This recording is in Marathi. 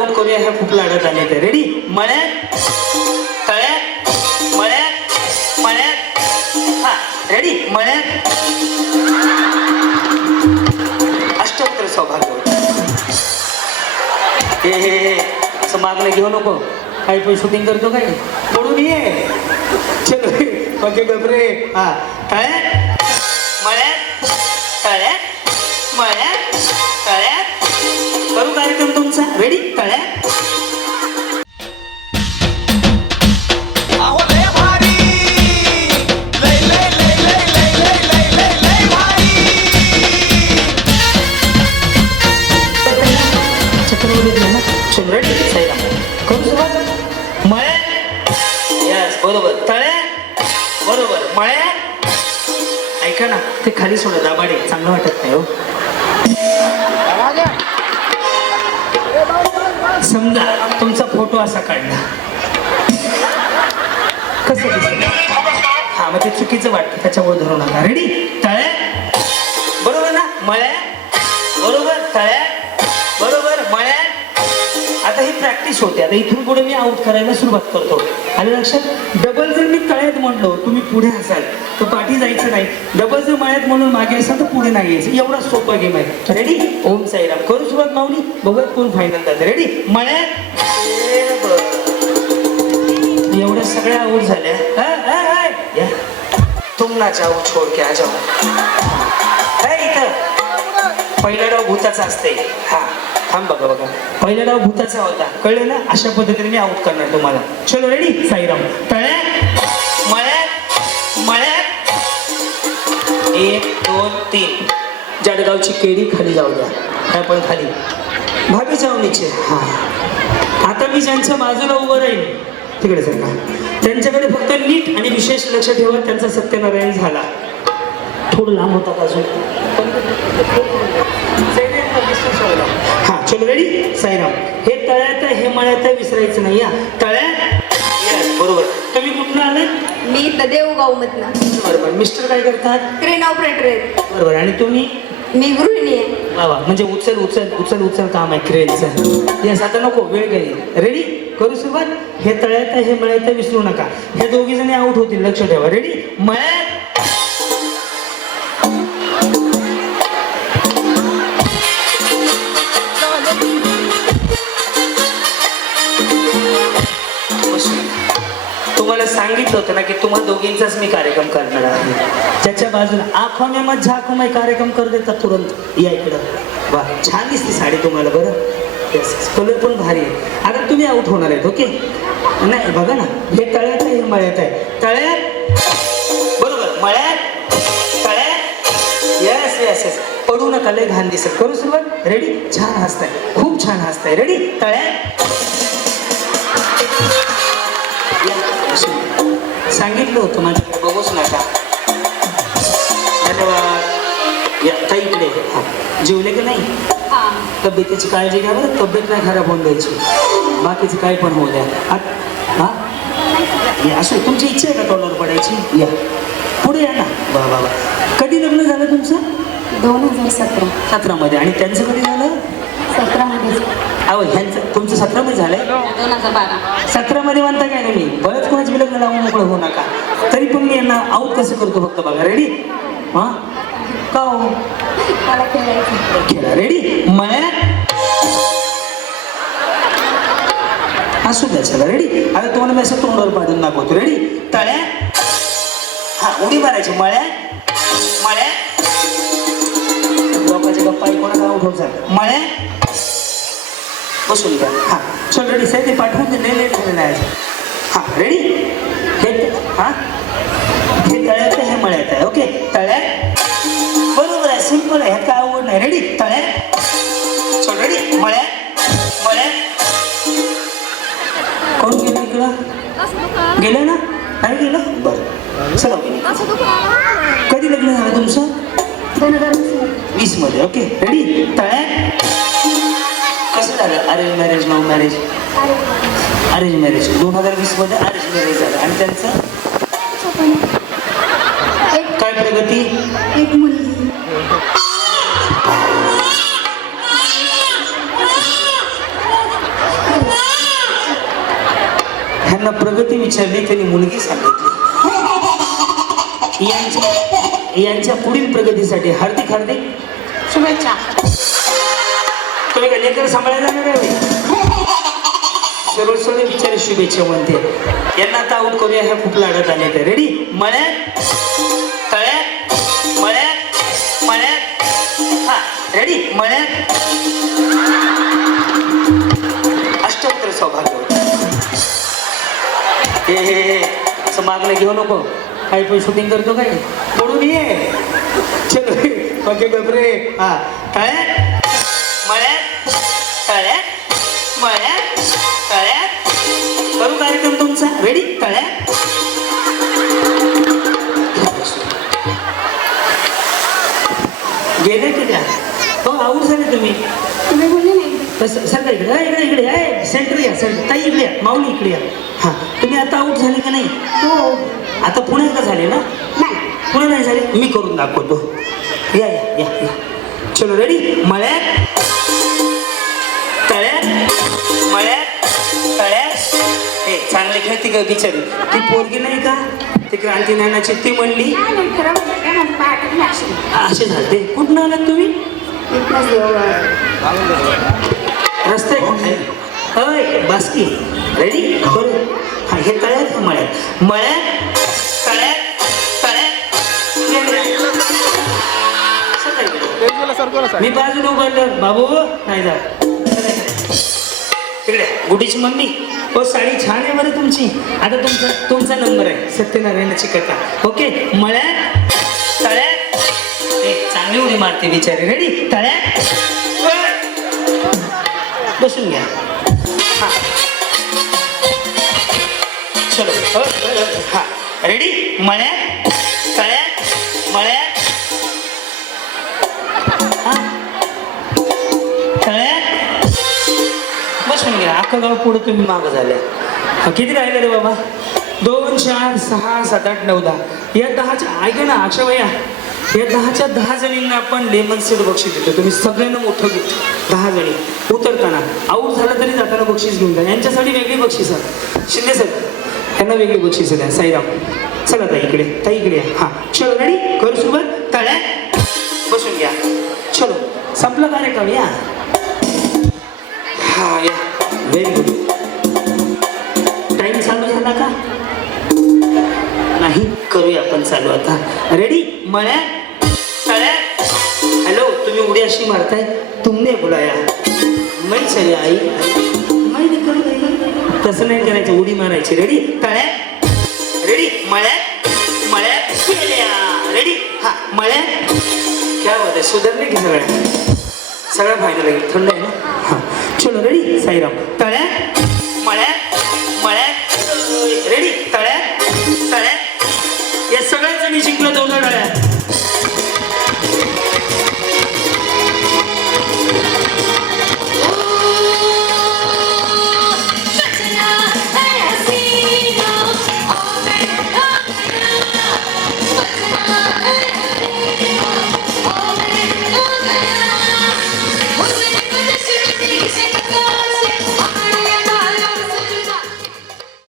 आउट करूया. ह्या खूप लाडत आले ते. रेडी? मळ्यात, तळ्यात, मळ्यात, मळ्यात. हा रेडी? मळ्यात. अष्टोत्तर सौभाग्य. हे असं मागणं घेऊ नको. काही पण शूटिंग करतो काय पडून ये. चलो ओके गबरे. हा तळ्यात, मळ्यात, तळ्यात, मळ्यात, तळ्यात. करू कार्यक्रम तुमचा. रेडी? तळ्यात. रेडी? साईराम. करू सुरुवात. मळ्यात. यस बरोबर. तळ्यात. बरोबर. मळ्यात. ऐका ना ते खाली सोडा. दाबाडे चांगलं वाटत नाही हो. समजा तुमचा फोटो असा काढला कसं दिसत? हा मग ते चुकीचं वाटतं त्याच्यामुळे धरू नका. रेडी? तळ्यात. बरोबर ना? मळ्यात. बरोबर. तळ्यात. बरोबर. मळ्यात. आता ही प्रॅक्टिस होते. आता इथून पुढे मी आउट करायला सुरुवात करतो. आलं लक्षात? डबल जर मी तळ्यात म्हणलो तुम्ही पुढे असाल तर पाठी जायचं नाही. डबल जर मळ्यात म्हणून मागे असाल तर पुढे नाही यायचं. एवढा सोपा गेम आहे. रेडी? ओम साईराम. करू सुरुवात माऊली. बघूयात कोण फायनल जातं. रेडी? मळ्यात. एवढ्या सगळ्या आउट झाल्या. तुम ना जाऊ छोड के आ जाऊ. इथं पहिला डाव भूताचा असते. हा थांब बघा बघा. पहिला डाव भूताचा होता. कळलं ना? अशा पद्धतीने मी आउट करणार तुम्हाला. चलो रेडी? साईराम. तळ्यात, मळ्यात, मळ्यात. 1 2 3. जळगावची केळी खाली जाऊ द्या. ह्या पण खाली. भाभी जावणीचे. हा आता मी ज्यांच्या बाजूला उभं राहील तिकडे सर का त्यांच्याकडे फक्त नीट आणि विशेष लक्ष ठेवा. त्यांचा सत्यनारायण झाला. थोडं लांब होता का अजून? हा चलो रेडी? साईराम. हे तळ्यात हे मळ्यात विसरायचं नाही. या तळ्यात. यस बरोबर. तुम्ही कुठून आले? मी देवगाव मधनं. बरोबर. मिस्टर काय करतात? क्रेन ऑपरेटर आहेत. बरोबर. आणि तुम्ही? मी गृहिणी आहे. वा वा. म्हणजे उचल उचल उचल उचल काम आहे क्रेनचं. यस आता नको वेळ गेली. रेडी? करू सुरुवात. हे तळ्यात हे मळ्यात विसरू नका. हे दोघी जणी आउट होतील. लक्ष ठेवा. रेडी? मळ्यात. तुम्हाला सांगितलं होतं ना की तुम्हा दोघींचाच मी कार्यक्रम करणार आहे. ज्याच्या बाजूला आँखों में मत झाको मैं कार्यक्रम कर देता तुरंत. या इकडं. वा छान दिसते साडी तुम्हाला. बरं येस कलर पण भारी आहे. आता तुम्ही आउट होणार आहेत. ओके नाही बघा ना. हे तळ्यात आहे हे मळ्यात आहे. तळ्यात. बरोबर. मळ्यात. तळ्यात. Yes yes yes. पडू नका लय घाण दिसेल. करू सुरुवात. रेडी? छान हसताय. खूप छान हसताय. रेडी? तळ्यात. सांगितलं होतं माझ्याकडे बघूच नका. धन्यवाद. या ताई इकडे. हा जेवले की नाही? तब्येतीची काळजी घ्या बरं. तब्येत नाही खराब होऊन द्यायची. बाकीचं काय पण होऊ द्या. हा असं तुमची इच्छा आहे का तोंडावर पडायची? या पुढे या ना. वा वा वा. कधी लग्न झालं तुमचं? 2017. 17 मध्ये. आणि त्यांचं कधी झालं? 17 मध्ये. अहो ह्यांचं तुमचं 17 मध्ये झालंय? 2012. 17 मध्ये म्हणता काय तुम्ही? बरंच कोणाची लग्न लावून मोकळं होऊ नका. तरी पण मी यांना आउट कसं करतो फक्त बघा. रेडी? हा का हो? मला खेळायचं. खेळा. रेडी? मळ्यात. असू द्या. चला रेडी? आता तुम्हाला मी असं तोंडावर पाडून दाखवतो. रेडी? तळ्यात. हा उडी मारायची. मळ्यात. मळ्यात. लोकांच्या गप्पा कोणाला आउट होत जात. मळ्यात. बसून घ्या. हा चल रेडी? साहेब ते पाठवून दे. लय लेट झालेलं आहे. हा रेडी? हे हा हे तळ्यात हे मळ्यात आहे. ओके तळ्यात. बरोबर आहे. सिंपल आहे. ह्यात काय आवड नाही. रेडी? तळ्यात. चल रेडी? मळ्यात. मळ्यात. कोण गेलं इकडं? गेलं ना? नाही गेलं? बरं चला. कधी लग्न झालं तुमचं? 2020 मध्ये. Okay ready? तळ्यात. कसं झालं? Arrange marriage love marriage? Arrange marriage. 2020 मध्ये अरेंज मॅरेज झालं. आणि त्यांचं काय प्रगती? एक मुलगी. त्यांना प्रगती विचारली, त्यांनी मुलगी सांगितली. यांच्या पुढील प्रगतीसाठी हार्दिक हार्दिक शुभेच्छा. तुम्ही का लेकर सांभाळायला नाही रे? सर्व सर्व बिचारे शुभेच्छा म्हणते. यांना आता आऊट करूया, ह्या खूप लाडत आले तर. रेडी? मळ्यात तळ्यात मळ्यात मळ्यात. हा रेडी? मळ्यात अष्टोत्तर सौभाग्य होतं. हे असं मागणं घेऊ नको. काही पण शूटिंग करतो काय? पडून ये. चलो ओके डबरे. हा तळ्यात मळ्यात तळ्यात मळ्यात तळ्यात. करू कार्यक्रम तुमचा. रेडी? तळ्यात गेले की द्या. हो आऊट झाले तुम्ही. तुम्ही बोलले नाही. सर इकडे इकडे इकडे आहे. सेंटर या सेंटर. ताई इकडे या. माऊली इकडे या. हा तुम्ही आता आऊट झाले का नाही? हो. आता पुणे का झाले ना? नाही. पुणे नाही झाले. मी करून दाखवतो. या या या या. चलो रेडी? मळ्यात तळ्यात मळ्यात तळ्यात. हे चांगले खेळते का बिचारी? ती पोरगी नाही का ती क्रांती नानाची? ती म्हणली नाही, नाही, खरं बोलते काय म्हणते, पायात नाही अशी. असे झाले. कुठून आलात तुम्ही? इथनंच रस्ते होय बास्की. रेडी? करू. हा हे तळ्यात मळ्यात मळ्यात तळ्यात तळ्यात. मी बाजूला उभारलं. बाबू नाही जा तिकडे. गुडीची मम्मी. हो साडी छान आहे बरं तुमची. आता तुमचा नंबर आहे. सत्यनारायणाची कथा. ओके. मळ्यात तळ्यात. चांगली उडी मारते बिचारी. रेडी? तळ्यात बसून घ्या. हा चलो. हा रेडी? मळ्यात तळ्यात मळ्यात तळ्यात बसून घ्या. अख्खं गाव पुढं तुम्ही मागं झाल्या. किती राहिले रे बाबा? 2 4 6 7 8 9 10. या 10च्या ऐका ना अक्षय भैया, या 10च्या 10 जणींना आपण लेमन सीड बक्षीस देतो. तुम्ही सगळ्यांना मोठं घेऊ. 10 जणी उतरताना आऊट झालं तरी जाताना बक्षीस घेऊन जा. यांच्यासाठी वेगळी बक्षीस आहे. शिंदे सर यांना वेगळी बक्षीस द्या. साईराम चला ताई इकडे. ताई इकडे या. हा चलो रेडी? करू सुरुवात. तळ्यात बसून घ्या. चलो संपलं कार्यक्रम. या हा या. Very good. टाइम चालू झाला का? नाही. करूया आपण चालू आता. रेडी? मळ्यात तळ्यात. हॅलो तुम्ही उडी अशी मारताय. तुमने बुलाया. मैं चले आई. मैं नाही करू काही. तसं नाही करायचं. उडी मारायची. रेडी? तळ्यात. रेडी? मळ्यात मळ्यात गेल्या. रेडी? हा मळ्यात. काय बात आहे. सुधारले की सगळ्या फायनल आहे. थंड आहे ना? हा चलो रेडी? साईराम. तळ्यात मळ्यात मळ्यात. रेडी? तळ्यात तळ्यात. या सगळ्यांचं मी जिंकलो. 2